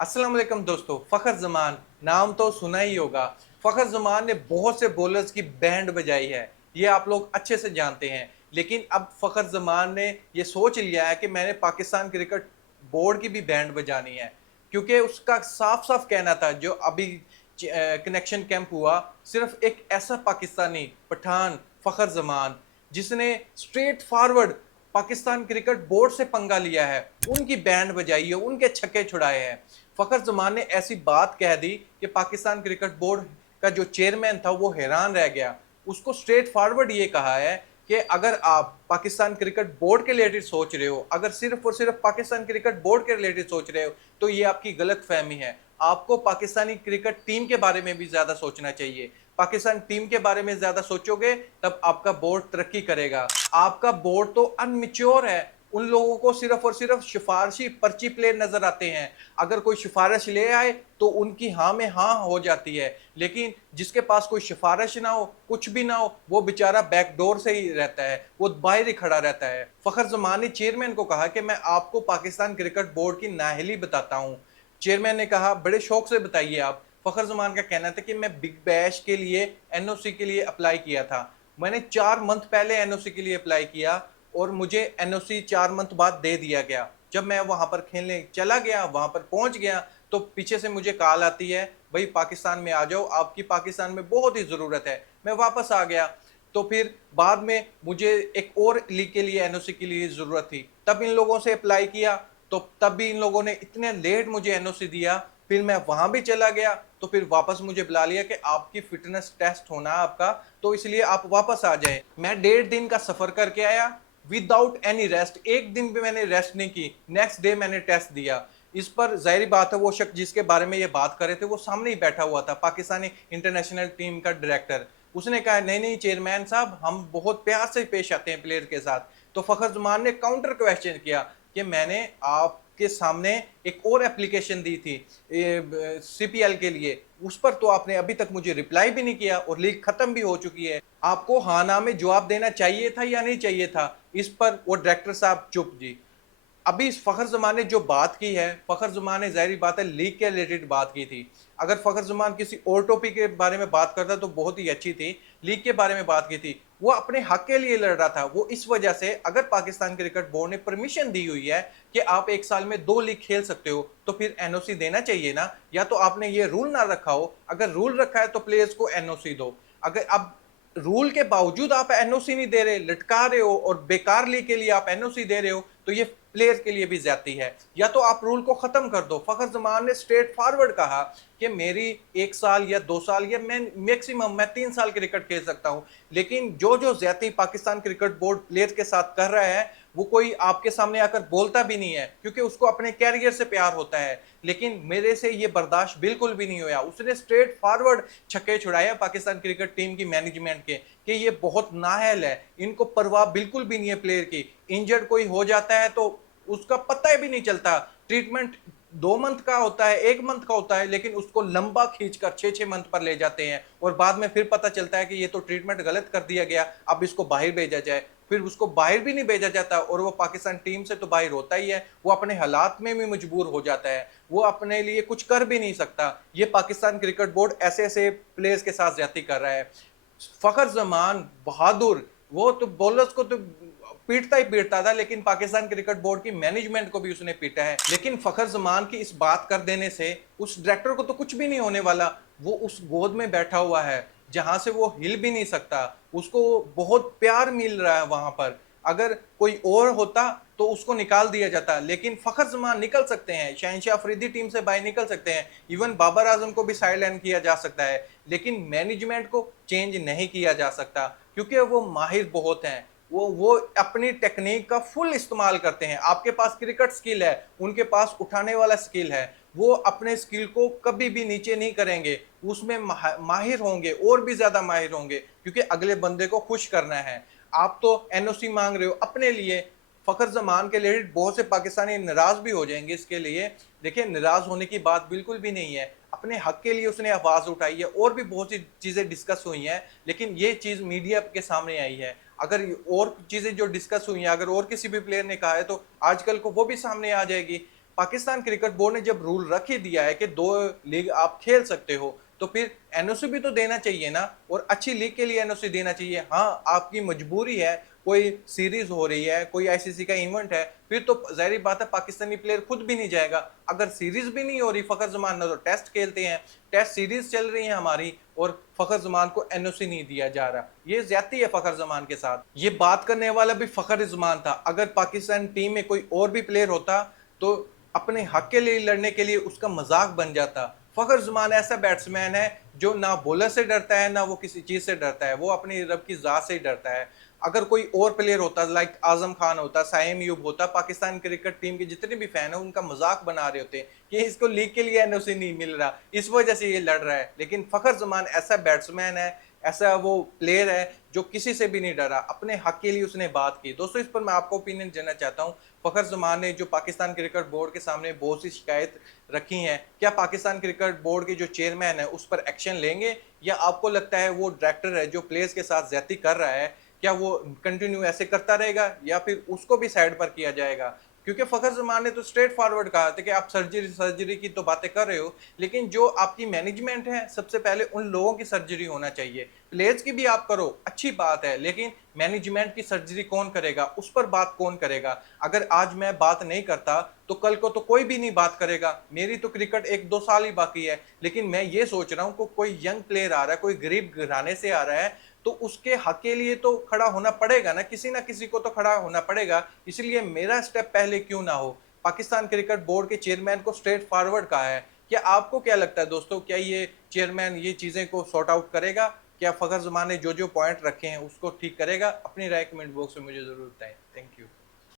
अस्सलाम वालेकुम दोस्तों। फ़खर ज़मान नाम तो सुना ही होगा। फ़खर ज़मान ने बहुत से बॉलर्स की बैंड बजाई है, ये आप लोग अच्छे से जानते हैं। लेकिन अब फ़खर ज़मान ने ये सोच लिया है कि मैंने पाकिस्तान क्रिकेट बोर्ड की भी बैंड बजानी है, क्योंकि उसका साफ साफ कहना था जो अभी कनेक्शन कैंप हुआ, सिर्फ एक ऐसा पाकिस्तानी पठान फ़खर ज़मान जिसने straight forward Pakistan cricket board से पंगा लिया है, उनकी बैंड बजाई है, उनके छक्के छुड़ाए हैं। फ़खर ज़मान ने ऐसी बात कह दी कि पाकिस्तान क्रिकेट बोर्ड का जो चेयरमैन था वो हैरान रह गया। उसको स्ट्रेट फॉरवर्ड ये कहा है कि अगर आप पाकिस्तान क्रिकेट बोर्ड के रिलेटेड सोच रहे हो, अगर सिर्फ और सिर्फ पाकिस्तान क्रिकेट बोर्ड के रिलेटेड सोच रहे हो, तो ये आपकी गलत फहमी है। आपको पाकिस्तानी क्रिकेट टीम के बारे में भी ज्यादा सोचना चाहिए। पाकिस्तान टीम के बारे में ज्यादा सोचोगे तब आपका बोर्ड तरक्की करेगा। आपका बोर्ड तो अनमिच्योर है, उन लोगों को सिर्फ और सिर्फ सिफारशी पर्ची प्लेयर नजर आते हैं। अगर कोई सिफारिश ले आए तो उनकी हाँ में हाँ हो जाती है, लेकिन जिसके पास कोई सिफारिश ना हो, कुछ भी ना हो, वो बेचारा बैकडोर से ही रहता है, वो बाहर ही खड़ा रहता है। फखर जमान ने चेयरमैन को कहा कि मैं आपको पाकिस्तान क्रिकेट बोर्ड की नाअहली बताता हूँ। चेयरमैन ने कहा बड़े शौक से बताइए आप। फखर जमान का कहना था कि मैं बिग बैश के लिए एनओसी के लिए अप्लाई किया था। मैंने 4 मंथ पहले एनओसी के लिए अप्लाई किया और मुझे एनओसी 4 मंथ बाद दे दिया गया। जब मैं वहां पर खेलने चला गया, वहां पर पहुंच गया, तो पीछे से मुझे कॉल आती है, भाई पाकिस्तान में आ जाओ, आपकी पाकिस्तान में बहुत ही ज़रूरत है। मैं वापस आ गया। तो फिर बाद में मुझे एक और लीग के लिए एनओसी के लिए ज़रूरत थी, तब इन लोगों से अप्लाई किया, तो तब भी इन लोगों ने इतने लेट मुझे एनओसी दिया। फिर मैं वहां भी चला गया, तो फिर वापस मुझे बुला लिया कि आपकी फिटनेस टेस्ट होना है आपका, तो इसलिए आप वापस आ जाए। मैं 1.5 दिन का सफर करके आया विदाउट एनी रेस्ट, एक दिन भी मैंने रेस्ट नहीं की। नेक्स्ट डे मैंने टेस्ट दिया। इस पर जाहिर बात है वो शख्स जिसके बारे में ये बात कर रहे थे वो सामने ही बैठा हुआ था, पाकिस्तानी इंटरनेशनल टीम का डायरेक्टर। उसने कहा नहीं नहीं चेयरमैन साहब, हम बहुत प्यार से पेश आते हैं प्लेयर के साथ। तो फखर जुमान ने काउंटर क्वेश्चन किया कि मैंने आपके सामने एक और एप्लीकेशन दी थी सीपीएल के लिए, उस पर तो आपने अभी तक मुझे रिप्लाई भी नहीं किया और लीग खत्म भी हो चुकी है। आपको हाँ ना में जवाब देना चाहिए था या नहीं चाहिए था? इस पर वो डायरेक्टर साहब चुप जी। अभी इस फखर जमान ने जो बात की है, फखर जमान ने जाहिर बात है लीग के रिलेटेड बात की थी। अगर फखर जमान किसी और टॉपिक के बारे में बात करता तो बहुत ही अच्छी थी। लीग के बारे में बात की थी, वो अपने हक के लिए लड़ रहा था। वो इस वजह से, अगर पाकिस्तान क्रिकेट बोर्ड ने परमिशन दी हुई है कि आप एक साल में 2 लीग खेल सकते हो, तो फिर एनओसी देना चाहिए ना। या तो आपने ये रूल ना रखा हो, अगर रूल रखा है तो प्लेयर्स को एनओसी दो। अगर अब रूल के बावजूद आप एनओसी नहीं दे रहे, लटका रहे हो और बेकार लीग के लिए आप एनओसी दे रहे हो, तो ये प्लेयर के लिए भी ज्यादती है। या तो आप रूल को खत्म कर दो। फखर जमान ने स्ट्रेट फॉरवर्ड कहा कि मेरी 1 साल या 2 साल या मैं मैक्सिमम मैं 3 साल क्रिकेट खेल सकता हूं, लेकिन जो जो ज्यादती पाकिस्तान क्रिकेट बोर्ड प्लेयर के साथ कर रहा है वो कोई आपके सामने आकर बोलता भी नहीं है, क्योंकि उसको अपने कैरियर से प्यार होता है। लेकिन मेरे से ये बर्दाश्त बिल्कुल भी नहीं हुआ। उसने स्ट्रेट फॉरवर्ड छक्के छुड़ाया पाकिस्तान क्रिकेट टीम की मैनेजमेंट के कि ये बहुत नाअहल है, इनको परवाह बिल्कुल भी नहीं है प्लेयर की। इंजर्ड कोई हो जाता है तो उसका पता भी नहीं चलता। ट्रीटमेंट 2 मंथ का होता है, 1 मंथ का होता है, लेकिन उसको लंबा खींचकर 6-6 मंथ पर ले जाते हैं और बाद में फिर पता चलता है कि ये तो ट्रीटमेंट गलत कर दिया गया, अब इसको बाहर भेजा जाए। फिर उसको बाहर भी नहीं भेजा जाता और वो पाकिस्तान टीम से तो बाहर होता ही है, वो अपने हालात में भी मजबूर हो जाता है, वो अपने लिए कुछ कर भी नहीं सकता। ये पाकिस्तान क्रिकेट बोर्ड ऐसे ऐसे प्लेयर्स के साथ ज्यादती कर रहा है। फखर जमान बहादुर, वो तो बॉलर्स को तो पीटता ही पीटता था, लेकिन पाकिस्तान क्रिकेट बोर्ड की मैनेजमेंट को भी उसने पीटा है। लेकिन फखर जमान की इस बात कर देने से उस डायरेक्टर को तो कुछ भी नहीं होने वाला। वो उस गोद में बैठा हुआ है जहां से वो हिल भी नहीं सकता, उसको बहुत प्यार मिल रहा है वहां पर। अगर कोई और होता तो उसको निकाल दिया जाता, लेकिन फखर जमान निकल सकते हैं, शहनशाह अफरीदी टीम से बाहर निकल सकते हैं, इवन बाबर आजम को भी साइड लाइन किया जा सकता है, लेकिन मैनेजमेंट को चेंज नहीं किया जा सकता, क्योंकि वो माहिर बहुत हैं। वो अपनी टेक्निक का फुल इस्तेमाल करते हैं। आपके पास क्रिकेट स्किल है, उनके पास उठाने वाला स्किल है। वो अपने स्किल को कभी भी नीचे नहीं करेंगे, उसमें माहिर होंगे और भी ज्यादा माहिर होंगे, क्योंकि अगले बंदे को खुश करना है। आप तो एनओसी मांग रहे हो अपने लिए। फखर जमान के लिए बहुत से पाकिस्तानी नाराज भी हो जाएंगे इसके लिए। देखिए, नाराज होने की बात बिल्कुल भी नहीं है, अपने हक के लिए उसने आवाज उठाई है और भी बहुत सी चीजें डिस्कस हुई हैं, लेकिन ये चीज मीडिया के सामने आई है। अगर और चीजें जो डिस्कस हुई हैं, अगर और किसी भी प्लेयर ने कहा है तो आजकल को वो भी सामने आ जाएगी। पाकिस्तान क्रिकेट बोर्ड ने जब रूल रख ही दिया है कि 2 लीग आप खेल सकते हो, तो फिर एनओसी भी तो देना चाहिए ना, और अच्छी लीग के लिए एनओसी देना चाहिए। हाँ, आपकी मजबूरी है, कोई सीरीज हो रही है, कोई आईसीसी का इवेंट है, फिर तो ज़ाहिर बात है पाकिस्तानी प्लेयर खुद भी नहीं जाएगा। अगर सीरीज भी नहीं हो रही, फ़खर ज़मान ना तो टेस्ट खेलते हैं, टेस्ट सीरीज चल रही है हमारी, और फ़खर ज़मान को एनओसी नहीं दिया जा रहा। ये ज्यादती है फ़खर ज़मान के साथ। ये बात करने वाला भी फ़खर ज़मान था। अगर पाकिस्तान टीम में कोई और भी प्लेयर होता तो अपने हक के लिए लड़ने के लिए उसका मजाक बन जाता। फ़खर ज़मान ऐसा बैट्समैन है जो ना बॉलर से डरता है, ना वो किसी चीज़ से डरता है, वो अपनी रब की ज़ात से ही डरता है। अगर कोई और प्लेयर होता, लाइक आजम खान होता, साइम अयूब होता, पाकिस्तान क्रिकेट टीम के जितने भी फैन हैं उनका मजाक बना रहे होते कि इसको लीग के लिए एनओसी नहीं मिल रहा, इस वजह से ये लड़ रहा है। लेकिन फ़खर ज़मान ऐसा बैट्समैन है, ऐसा वो प्लेयर है जो किसी से भी नहीं डरा, अपने हक के लिए उसने बात की। दोस्तों, इस पर मैं आपको ओपिनियन देना चाहता हूँ। फ़खर ज़मान ने जो पाकिस्तान क्रिकेट बोर्ड के सामने बहुत सी शिकायत रखी हैं, क्या पाकिस्तान क्रिकेट बोर्ड के जो चेयरमैन है उस पर एक्शन लेंगे, या आपको लगता है वो डायरेक्टर है जो प्लेयर्स के साथ ज्यादती कर रहा है, क्या वो कंटिन्यू ऐसे करता रहेगा, या फिर उसको भी साइड पर किया जाएगा? क्योंकि फ़खर ज़मान ने तो स्ट्रेट फॉरवर्ड कहा था कि आप सर्जरी सर्जरी की तो बातें कर रहे हो, लेकिन जो आपकी मैनेजमेंट है, सबसे पहले उन लोगों की सर्जरी होना चाहिए। प्लेयर्स की भी आप करो, अच्छी बात है, लेकिन मैनेजमेंट की सर्जरी कौन करेगा, उस पर बात कौन करेगा? अगर आज मैं बात नहीं करता तो कल को तो कोई भी नहीं बात करेगा। मेरी तो क्रिकेट 1-2 साल ही बाकी है, लेकिन मैं ये सोच रहा हूँ कि कोई यंग प्लेयर आ रहा है, कोई गरीब घराने से आ रहा है, तो उसके हक के लिए तो खड़ा होना पड़ेगा ना किसी को तो खड़ा होना पड़ेगा। इसलिए मेरा स्टेप पहले क्यों ना हो? पाकिस्तान क्रिकेट बोर्ड के चेयरमैन को स्ट्रेट फॉरवर्ड कहा है। क्या आपको क्या लगता है दोस्तों, क्या ये चेयरमैन ये चीज़ें को सॉर्ट आउट करेगा? क्या फ़खर ज़मान ने जो-जो पॉइंट रखे हैं उसको ठीक करेगा? अपनी राय कमेंट बॉक्स में मुझे ज़रूर बताएँ। Thank you.